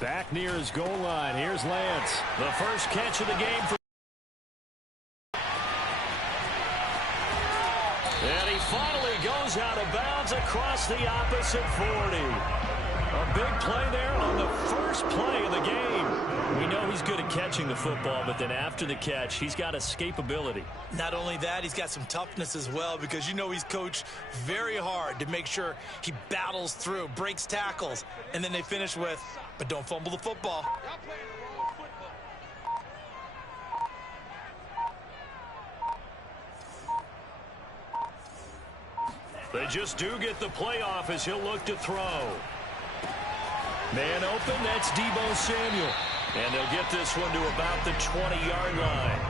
Back near his goal line. Here's Lance. The first catch of the game for. And he finally goes out of bounds across the opposite 40. A big play there on the first play of the game. We know he's good at catching the football, but then after the catch, he's got escapability. Not only that, he's got some toughness as well, because you know he's coached very hard to make sure he battles through, breaks tackles, and then they finish with, but don't fumble the football. They just do get the play off as he'll look to throw. Man open, that's Deebo Samuel. And they'll get this one to about the 20-yard line.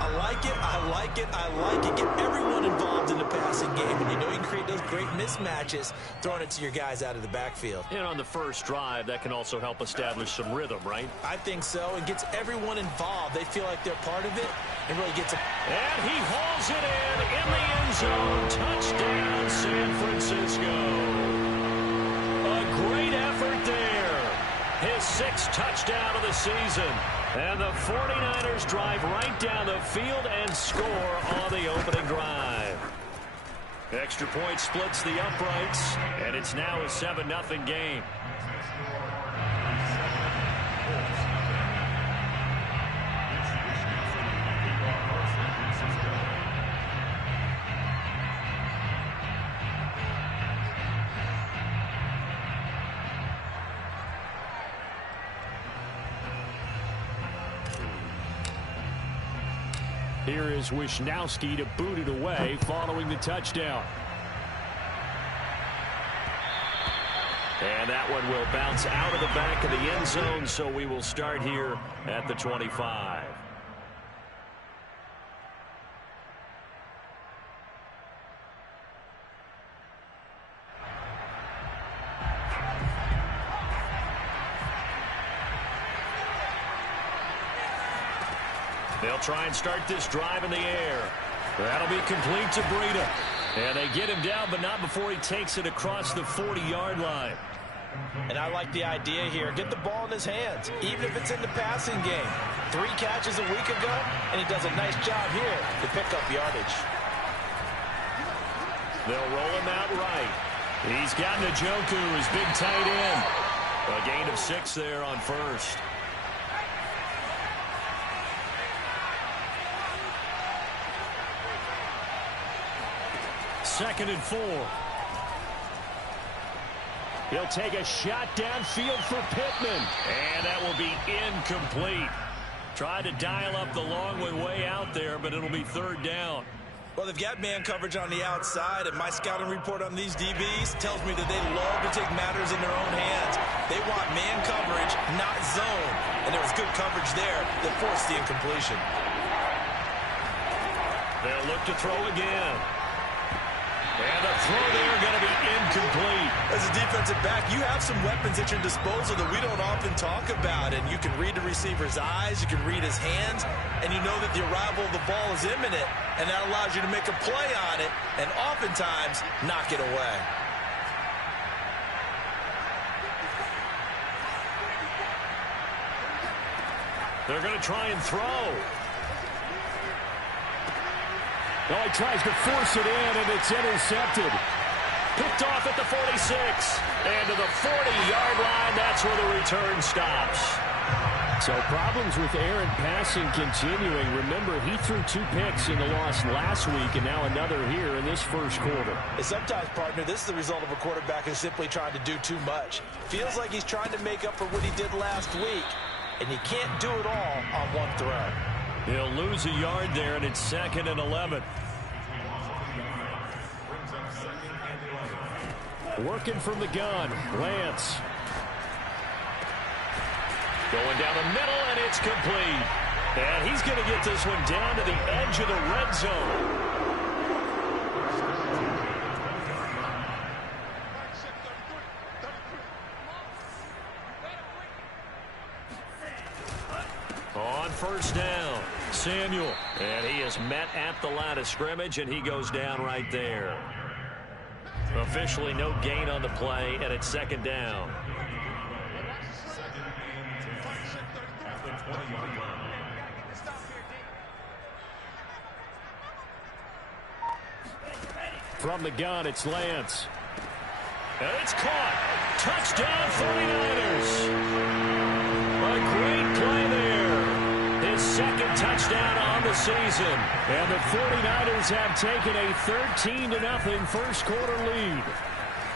I like it, I like it, I like it. Get everyone involved in the passing game. And you know you can create those great mismatches throwing it to your guys out of the backfield. And on the first drive, that can also help establish some rhythm, right? I think so. It gets everyone involved. They feel like they're part of it. It really gets them. And he hauls it in the end zone. Touchdown, San Francisco. A great effort there. His sixth touchdown of the season. And the 49ers drive right down the field and score on the opening drive. Extra point splits the uprights, and it's now a 7-0 game. Here is Wishnowski to boot it away following the touchdown. And that one will bounce out of the back of the end zone, so we will start here at the 25. They'll try and start this drive in the air. That'll be complete to Breida. And they get him down, but not before he takes it across the 40-yard line. And I like the idea here. Get the ball in his hands, even if it's in the passing game. 3 catches a week ago, and he does a nice job here to pick up yardage. They'll roll him out right. He's got Njoku, his big tight end. A gain of 6 there on first. Second and 4. He'll take a shot downfield for Pittman. And that will be incomplete. Tried to dial up the long way out there, but it'll be third down. Well, they've got man coverage on the outside, and my scouting report on these DBs tells me that they love to take matters in their own hands. They want man coverage, not zone. And there was good coverage there that forced the incompletion. They'll look to throw again. And the throw there going to be incomplete. As a defensive back, you have some weapons at your disposal that we don't often talk about. And you can read the receiver's eyes, you can read his hands, and you know that the arrival of the ball is imminent. And that allows you to make a play on it and oftentimes knock it away. They're going to try and throw. Well, he tries to force it in, and it's intercepted. Picked off at the 46. And to the 40-yard line, that's where the return stops. So problems with Aaron passing continuing. Remember, he threw 2 picks in the loss last week, and now another here in this first quarter. And sometimes, partner, this is the result of a quarterback who's simply trying to do too much. Feels like he's trying to make up for what he did last week, and you can't do it all on one throw. He'll lose a yard there, and it's 2nd and 11. Working from the gun, Lance. Going down the middle, and it's complete. And he's going to get this one down to the edge of the red zone. On first down, Samuel. And he is met at the line of scrimmage, and he goes down right there. Officially no gain on the play, and it's 2nd down. From the gun, it's Lance. And it's caught. Touchdown, 49ers. A great play there. His second touchdown on the season. And the 49ers have taken a 13-0 first quarter lead.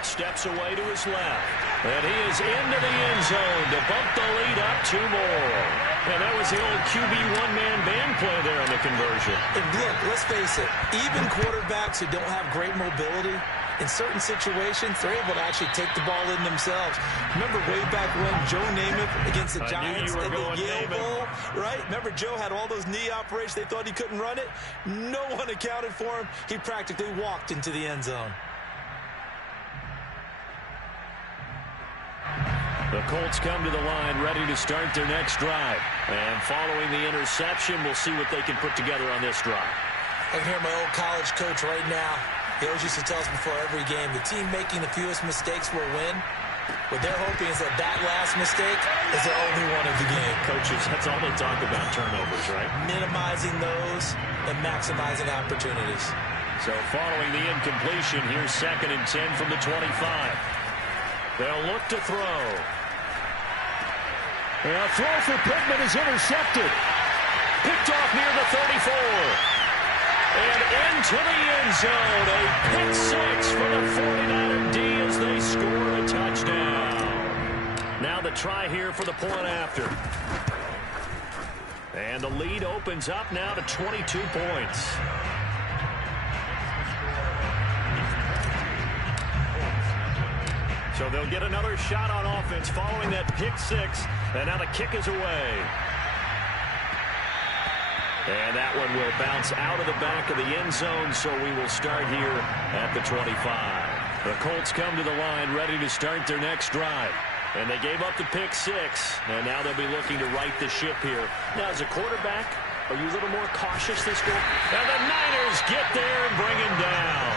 Steps away to his left. And he is into the end zone to bump the lead up 2 more. And that was the old QB one-man band play there on the conversion. And look, let's face it, even quarterbacks who don't have great mobility, in certain situations, they're able to actually take the ball in themselves. Remember way back when Joe Namath against the Giants at the Yale Bowl, right? Remember Joe had all those knee operations. They thought he couldn't run it. No one accounted for him. He practically walked into the end zone. The Colts come to the line ready to start their next drive. And following the interception, we'll see what they can put together on this drive. I can hear my old college coach right now. He always used to tell us before every game, the team making the fewest mistakes will win. What they're hoping is that that last mistake is the only one of the game. Coaches, that's all they talk about, turnovers, right? Minimizing those and maximizing opportunities. So following the incompletion, here's 2nd and 10 from the 25. They'll look to throw. A throw for Pittman is intercepted. Picked off near the 34. And into the end zone. A pick 6 for the 49er D as they score a touchdown. Now the try here for the point after. And the lead opens up now to 22 points. So they'll get another shot on offense following that pick 6. And now the kick is away. And that one will bounce out of the back of the end zone, so we will start here at the 25. The Colts come to the line ready to start their next drive. And they gave up the pick 6, and now they'll be looking to right the ship here. Now, as a quarterback, are you a little more cautious this game? And the Niners get there and bring him down.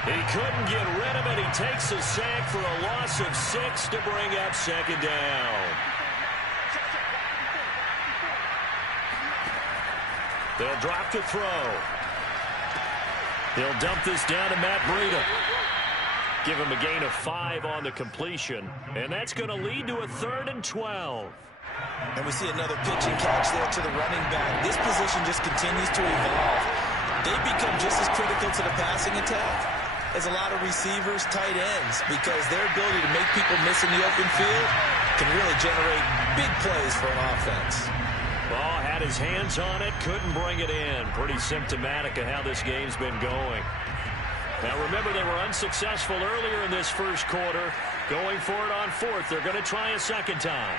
He couldn't get rid of it. He takes a sack for a loss of 6 to bring up 2nd down. They'll drop to throw. They'll dump this down to Matt Breida. Give him a gain of 5 on the completion. And that's going to lead to a 3rd and 12. And we see another pitch and catch there to the running back. This position just continues to evolve. They become just as critical to the passing attack as a lot of receivers, tight ends, because their ability to make people miss in the open field can really generate big plays for an offense. Ball had his hands on it, couldn't bring it in. Pretty symptomatic of how this game's been going. Now remember, they were unsuccessful earlier in this first quarter. Going for it on 4th. They're going to try a 2nd time.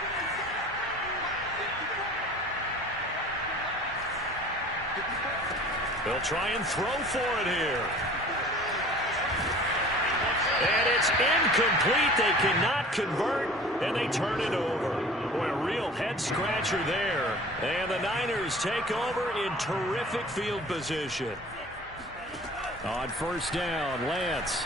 They'll try and throw for it here. And it's incomplete. They cannot convert, and they turn it over. Boy, a real head-scratcher there. And the Niners take over in terrific field position. On 1st down, Lance.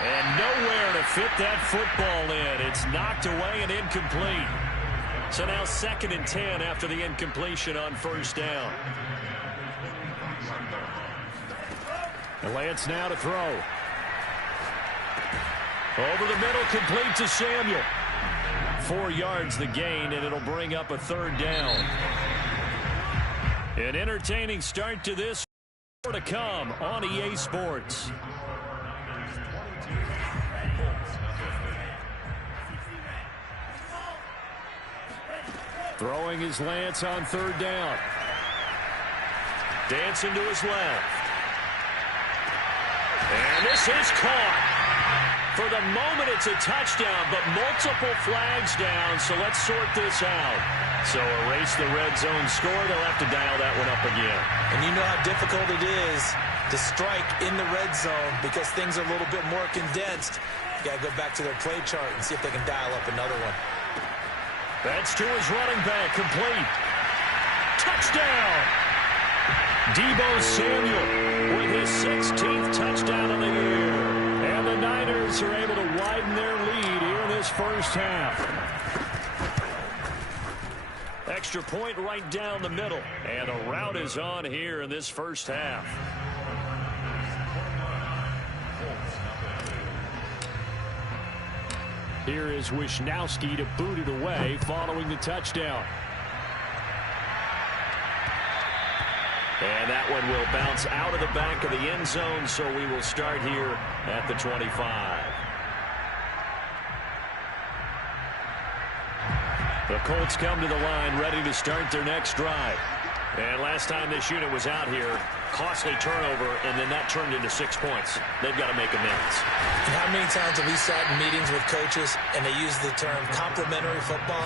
And nowhere to fit that football in. It's knocked away and incomplete. So now 2nd and 10 after the incompletion on 1st down. And Lance now to throw. Over the middle, complete to Samuel. 4 yards the gain, and it'll bring up a 3rd down. An entertaining start to this. More to come on EA Sports. Throwing his Lance on 3rd down. Dancing to his left. And this is caught. For the moment, it's a touchdown, but multiple flags down, so let's sort this out. So erase the red zone score. They'll have to dial that one up again. And you know how difficult it is to strike in the red zone because things are a little bit more condensed. You got to go back to their play chart and see if they can dial up another one. That's to his running back, complete. Touchdown! Deebo Samuel with his 16th touchdown of the year. And the Niners are able to widen their lead here in this first half. extra point right down the middle. And a rout is on here in this first half. Here is Wisnowski to boot it away following the touchdown. And that one will bounce out of the back of the end zone, so we will start here at the 25. The Colts come to the line ready to start their next drive. And last time this unit was out here, costly turnover, and then that turned into 6 points. They've got to make amends. And how many times have we sat in meetings with coaches and they use the term complementary football?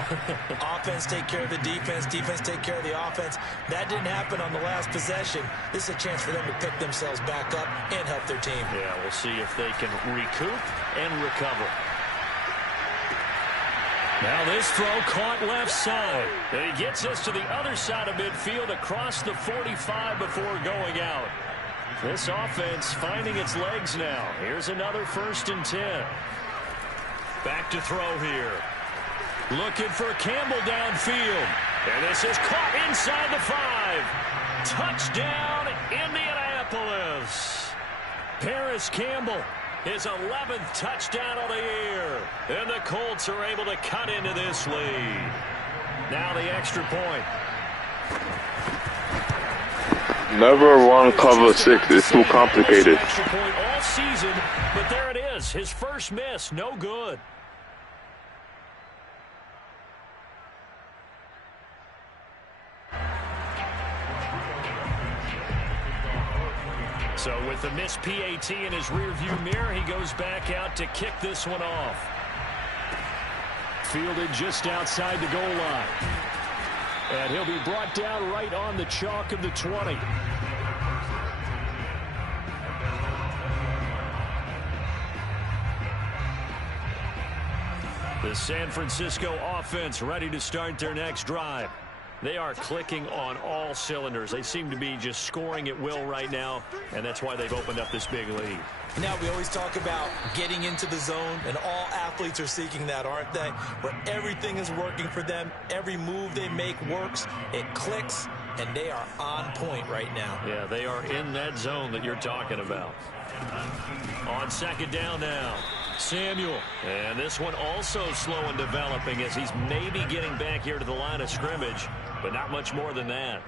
Offense take care of the defense, defense take care of the offense. That didn't happen on the last possession. This is a chance for them to pick themselves back up and help their team. Yeah, we'll see if they can recoup and recover. Now this throw caught left side. And he gets us to the other side of midfield across the 45 before going out. This offense finding its legs now. Here's another 1st and 10. Back to throw here. Looking for Campbell downfield. And this is caught inside the 5. Touchdown, Indianapolis. Paris Campbell. His 11th touchdown of the year. And the Colts are able to cut into this lead. Now the extra point. Never run cover 6. It's too complicated. Extra point all season, but there it is. His first miss. No good. So with the missed PAT in his rearview mirror, he goes back out to kick this one off. Fielded just outside the goal line. And he'll be brought down right on the chalk of the 20. The San Francisco offense ready to start their next drive. They are clicking on all cylinders. They seem to be just scoring at will right now, and that's why they've opened up this big lead. Now, we always talk about getting into the zone, and all athletes are seeking that, aren't they? Where everything is working for them. Every move they make works. It clicks, and they are on point right now. Yeah, they are in that zone that you're talking about. On 2nd down now. Samuel. And this one also slow in developing as he's maybe getting back here to the line of scrimmage, but not much more than that.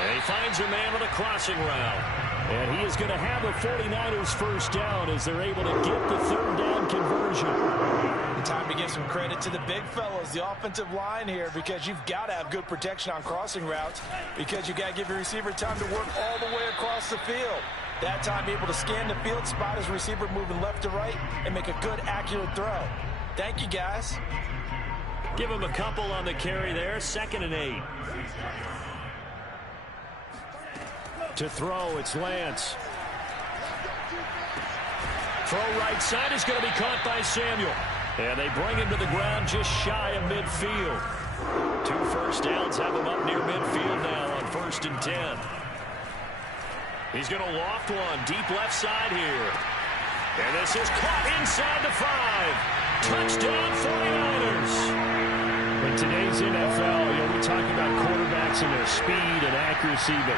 And he finds a man with a crossing route. And he is going to have the 49ers first down as they're able to get the 3rd down conversion. Time to give some credit to the big fellas, the offensive line here, because you've got to have good protection on crossing routes, because you got to give your receiver time to work all the way across the field. That time able to scan the field, spot his receiver moving left to right, and make a good, accurate throw. Thank you, guys. Give him a couple on the carry there. 2nd and 8. To throw, it's Lance. Throw right side is going to be caught by Samuel. And they bring him to the ground just shy of midfield. 2 first downs have him up near midfield now on 1st and 10. He's going to loft one deep left side here. And this is caught inside the 5. Touchdown 49ers. In today's NFL, we talk about quarterbacks and their speed and accuracy, but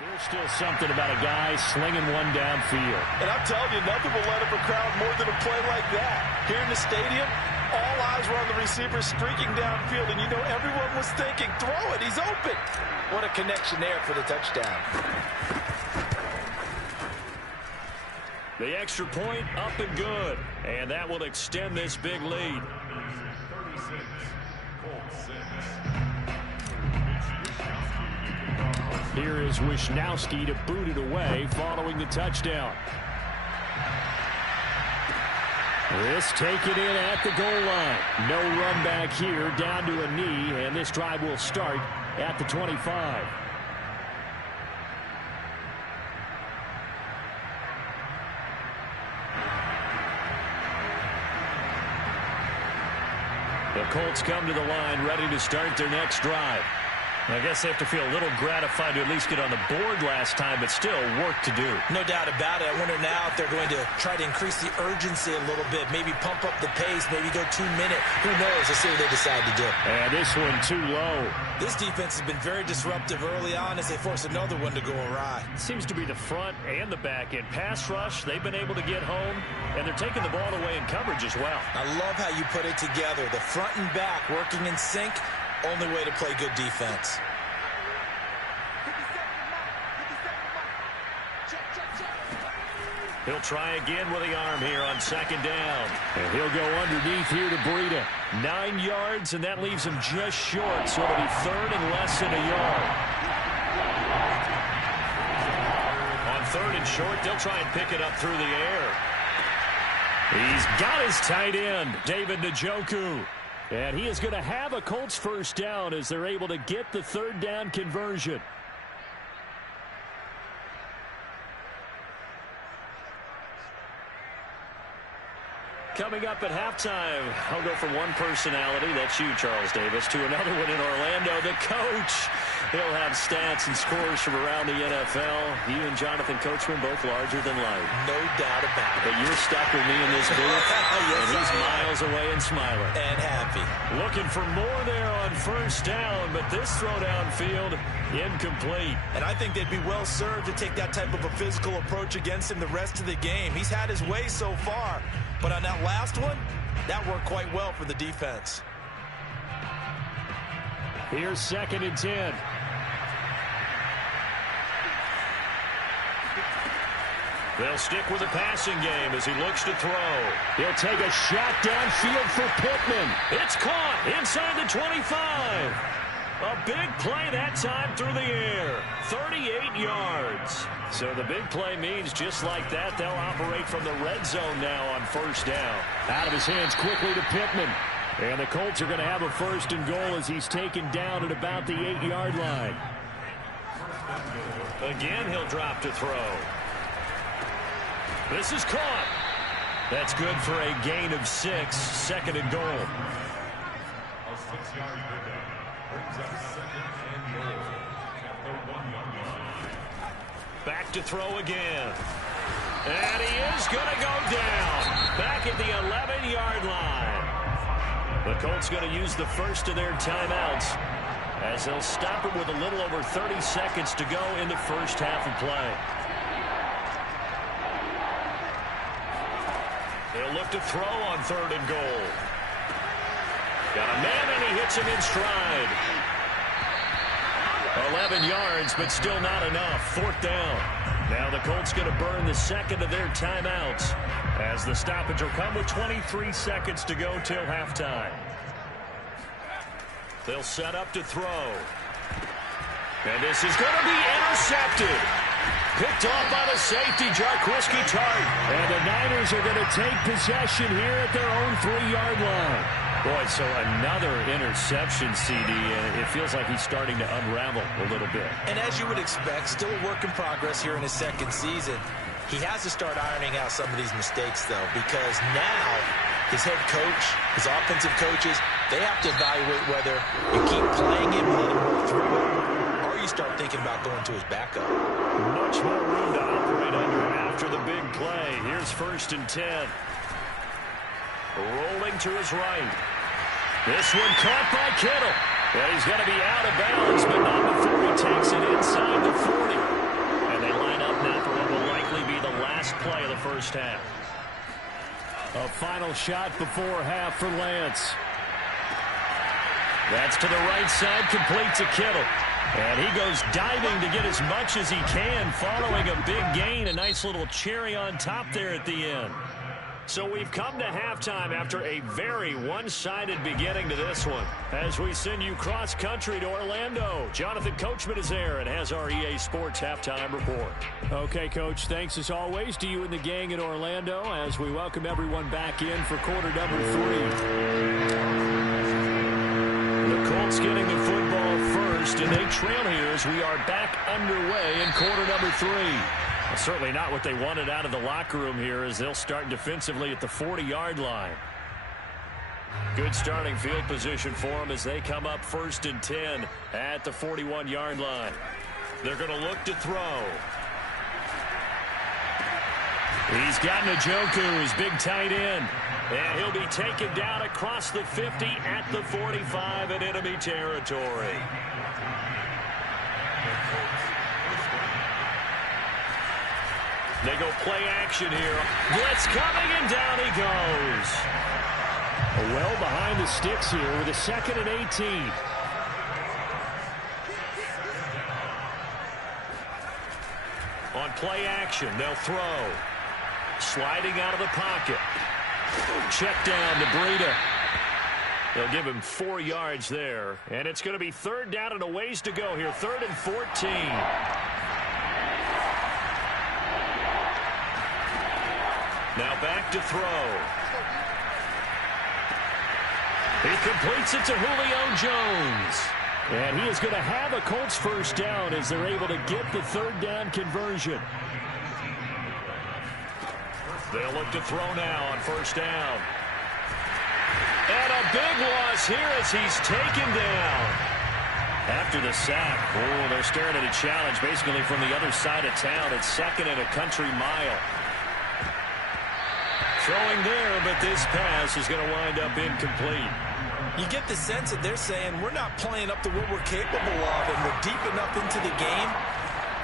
there's still something about a guy slinging one downfield. And I'm telling you, nothing will light up a crowd more than a play like that. Here in the stadium, all eyes were on the receiver streaking downfield, and you know everyone was thinking, throw it, he's open. What a connection there for the touchdown. The extra point up and good. And that will extend this big lead. Here is Wisnowski to boot it away following the touchdown. This taken in at the goal line. No run back here, down to a knee, and this drive will start at the 25. The Colts come to the line ready to start their next drive. I guess they have to feel a little gratified to at least get on the board last time, but still work to do. No doubt about it. I wonder now if they're going to try to increase the urgency a little bit, maybe pump up the pace, maybe go 2 minutes. Who knows? Let's see what they decide to do. And this one too low. This defense has been very disruptive early on as they force another one to go awry. Seems to be the front and the back end. Pass rush, they've been able to get home, and they're taking the ball away in coverage as well. I love how you put it together. The front and back working in sync. Only way to play good defense. He'll try again with the arm here on second down. And he'll go underneath here to Breida. 9 yards, and that leaves him just short, so it'll be third and less than a yard. On third and short, they'll try and pick it up through the air. He's got his tight end, David Njoku. And he is going to have a Colts first down as they're able to get the third down conversion. Coming up at halftime, I'll go from one personality, that's you, Charles Davis, to another one in Orlando, the coach. He'll have stats and scores from around the NFL. You and Jonathan Coachman both larger than life. No doubt about it. But you're stuck with me in this booth, Yes, and he's miles away and smiling. And happy. Looking for more there on first down, but this throw downfield, incomplete. And I think they'd be well served to take that type of a physical approach against him the rest of the game. He's had his way so far. But on that last one, that worked quite well for the defense. Here's second and 10. They'll stick with the passing game as he looks to throw. He'll take a shot downfield for Pittman. It's caught inside the 25. A big play that time through the air. 38 yards. So the big play means just like that, they'll operate from the red zone now on first down. Out of his hands quickly to Pittman. And the Colts are going to have a first and goal as he's taken down at about the 8-yard line. Again, he'll drop to throw. This is caught. That's good for a gain of 6. Second and goal. Back to throw again. And he is going to go down. Back at the 11-yard line. The Colts going to use the first of their timeouts as they'll stop it with a little over 30 seconds to go in the first half of play. They'll look to throw on third and goal. Got a man, and he hits him in stride. 11 yards, but still not enough. Fourth down. Now the Colts going to burn the second of their timeouts as the stoppage will come with 23 seconds to go till halftime. They'll set up to throw. And this is going to be intercepted. Picked off by the safety, Jarquiski Tart. And the Niners are going to take possession here at their own 3-yard line. Boy, so another interception, CD, and it feels like he's starting to unravel a little bit. And as you would expect, still a work in progress here in his second season. He has to start ironing out some of these mistakes, though, because now his head coach, his offensive coaches, they have to evaluate whether you keep playing him and let him work through it, or you start thinking about going to his backup. Much more room to operate under after the big play. Here's first and 10. Rolling to his right. This one caught by Kittle. Well, he's going to be out of bounds, but not before he takes it inside the 40. And they line up now for what will likely be the last play of the first half. A final shot before half for Lance. That's to the right side, complete to Kittle. And he goes diving to get as much as he can, following a big gain. A nice little cherry on top there at the end. So we've come to halftime after a very one-sided beginning to this one. As we send you cross-country to Orlando, Jonathan Coachman is there and has our EA Sports Halftime Report. Okay, Coach, thanks as always to you and the gang in Orlando as we welcome everyone back in for quarter number 3. The Colts getting the football first, and they trail here as we are back underway in quarter number 3. Well, certainly not what they wanted out of the locker room here as they'll start defensively at the 40-yard line. Good starting field position for them as they come up 1st and 10 at the 41-yard line. They're going to look to throw. He's got Njoku, his big tight end. And he'll be taken down across the 50 at the 45 in enemy territory. They go play action here. Blitz coming, and down he goes. Well behind the sticks here with a 2nd and 18. On play action, they'll throw. Sliding out of the pocket. Check down to Breida. They'll give him 4 yards there. And it's going to be 3rd down and a ways to go here. 3rd and 14. Now back to throw. He completes it to Julio Jones. And he is going to have a Colts 1st down as they're able to get the 3rd down conversion. They'll look to throw now on 1st down. And a big loss here as he's taken down. After the sack, they're staring at a challenge basically from the other side of town. It's 2nd and a country mile. Throwing there, but this pass is going to wind up incomplete. You get the sense that they're saying we're not playing up to what we're capable of, and we're deep enough into the game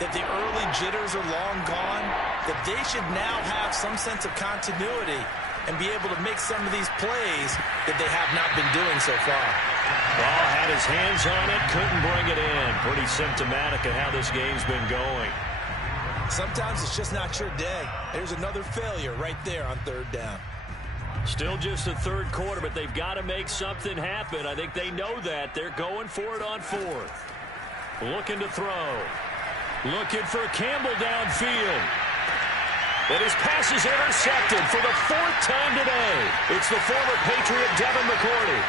that the early jitters are long gone, that they should now have some sense of continuity and be able to make some of these plays that they have not been doing so far. Ball had his hands on it, couldn't bring it in. Pretty symptomatic of how this game's been going. Sometimes it's just not your day. There's another failure right there on 3rd down. Still just the 3rd quarter, but they've got to make something happen. I think they know that. They're going for it on 4th. Looking to throw. Looking for Campbell downfield. And his pass is intercepted for the 4th time today. It's the former Patriot Devin McCourty.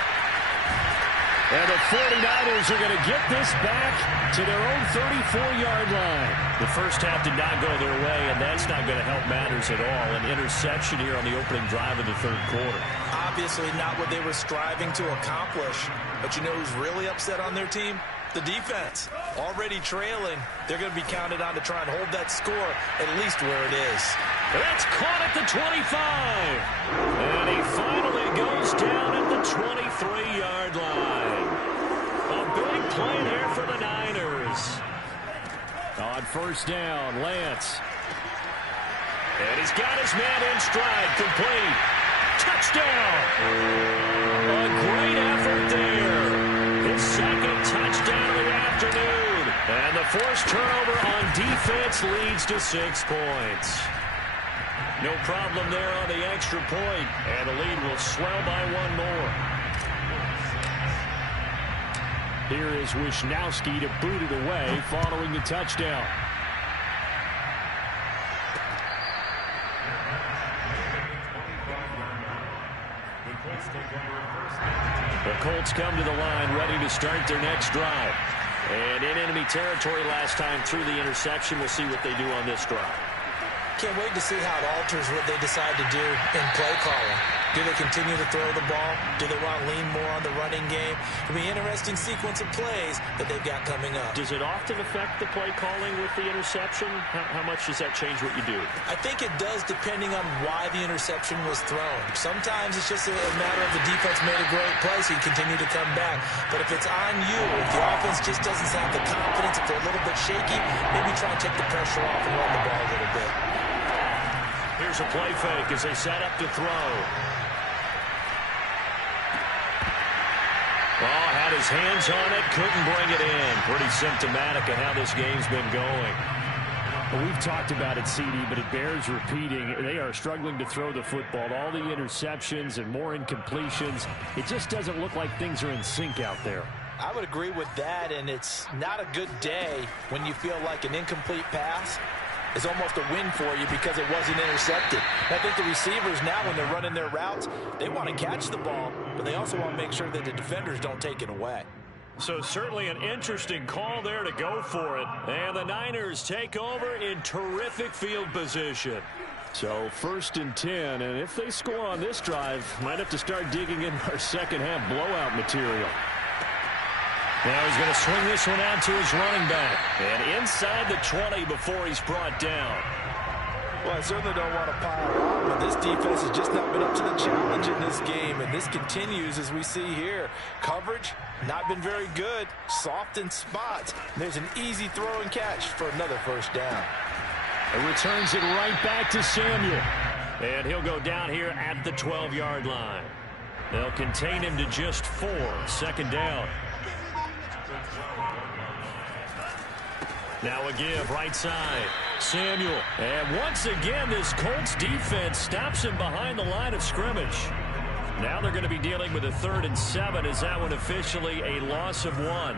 And the 49ers are going to get this back to their own 34-yard line. The first half did not go their way, and that's not going to help matters at all. An interception here on the opening drive of the 3rd quarter. Obviously not what they were striving to accomplish. But you know who's really upset on their team? The defense. Already trailing. They're going to be counted on to try and hold that score at least where it is. That's caught at the 25. And he finally goes down at the 23-yard line. A big play there for the Niners. On 1st down, Lance. And he's got his man in stride, complete. Touchdown. A great effort there. His 2nd touchdown of the afternoon. And the forced turnover on defense leads to 6 points. No problem there on the extra point. And the lead will swell by 1 more. Here is Wisnowski to boot it away following the touchdown. The Colts come to the line ready to start their next drive. And in enemy territory last time through the interception. We'll see what they do on this drive. Can't wait to see how it alters what they decide to do in play calling. Do they continue to throw the ball? Do they want to lean more on the running game? It'll be an interesting sequence of plays that they've got coming up. Does it often affect the play calling with the interception? How much does that change what you do? I think it does depending on why the interception was thrown. Sometimes it's just a matter of the defense made a great play, so you continue to come back. But if it's on you, if the offense just doesn't have the confidence, if they're a little bit shaky, maybe try and take the pressure off and run the ball a little bit. Here's a play fake as they set up to throw. Oh, had his hands on it, couldn't bring it in. Pretty symptomatic of how this game's been going. Well, we've talked about it, CD, but it bears repeating. They are struggling to throw the football. All the interceptions and more incompletions. It just doesn't look like things are in sync out there. I would agree with that, and it's not a good day when you feel like an incomplete pass is almost a win for you because it wasn't intercepted. I think the receivers now, when they're running their routes, they want to catch the ball, but they also want to make sure that the defenders don't take it away. So certainly an interesting call there to go for it. And the Niners take over in terrific field position. So 1st and 10, and if they score on this drive, might have to start digging in our second half blowout material. Now he's going to swing this one out to his running back. And inside the 20 before he's brought down. Well, I certainly don't want to pile on, but this defense has just not been up to the challenge in this game, and this continues as we see here. Coverage, not been very good, soft in spots. There's an easy throw and catch for another first down. It returns it right back to Samuel. And he'll go down here at the 12-yard line. They'll contain him to just 4, 2nd down. Now a give, right side. Samuel. And once again, this Colts defense stops him behind the line of scrimmage. Now they're going to be dealing with a 3rd and 7 as that one officially a loss of 1.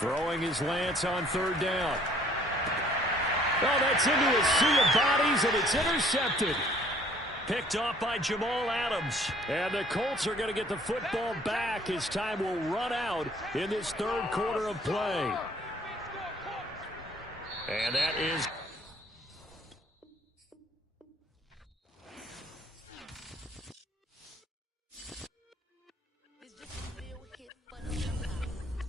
Throwing his Lance on 3rd down. Oh, that's into a sea of bodies, and it's intercepted. Picked off by Jamal Adams. And the Colts are going to get the football back as time will run out in this 3rd quarter of play. And that is